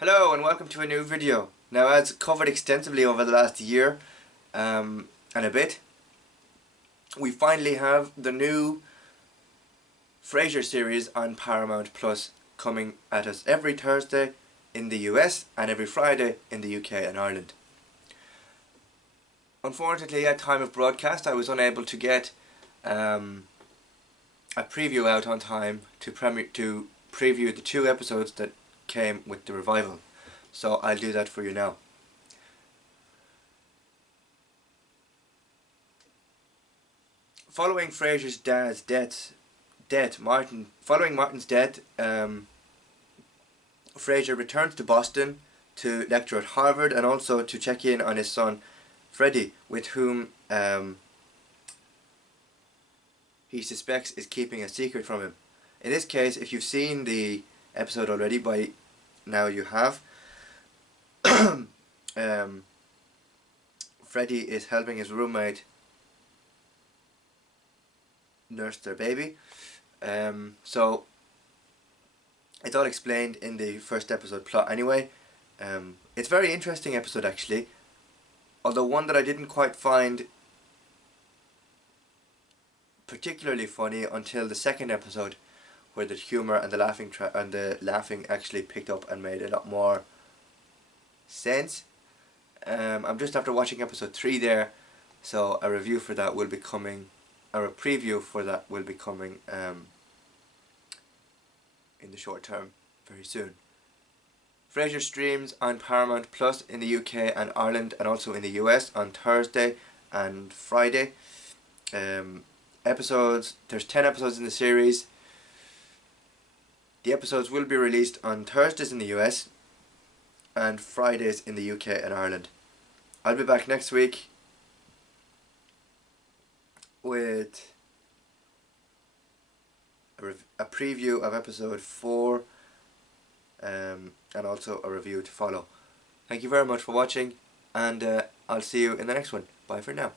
Hello and welcome to a new video. Now, as covered extensively over the last year and a bit, we finally have the new Frasier series on Paramount Plus coming at us every Thursday in the US and every Friday in the UK and Ireland. Unfortunately, at time of broadcast I was unable to get a preview out on time to preview the 2 episodes that came with the revival. So I'll do that for you now. Following Frasier's dad's following Martin's death, Frasier returns to Boston to lecture at Harvard and also to check in on his son Freddy, with whom he suspects is keeping a secret from him. In this case, if you've seen the episode already, by now you have, Freddy is helping his roommate nurse their baby. So it's all explained in the first episode plot anyway. It's a very interesting episode actually, although one that I didn't quite find particularly funny until the second episode, where the humour and the laughing actually picked up and made a lot more sense. I'm just after watching episode 3 there, so a review for that will be coming, or a preview for that will be coming in the short term, very soon. Frasier streams on Paramount Plus in the UK and Ireland, and also in the US on Thursday and Friday. There's 10 episodes in the series. The episodes will be released on Thursdays in the US and Fridays in the UK and Ireland. I'll be back next week with a preview of episode 4 and also a review to follow. Thank you very much for watching, and I'll see you in the next one. Bye for now.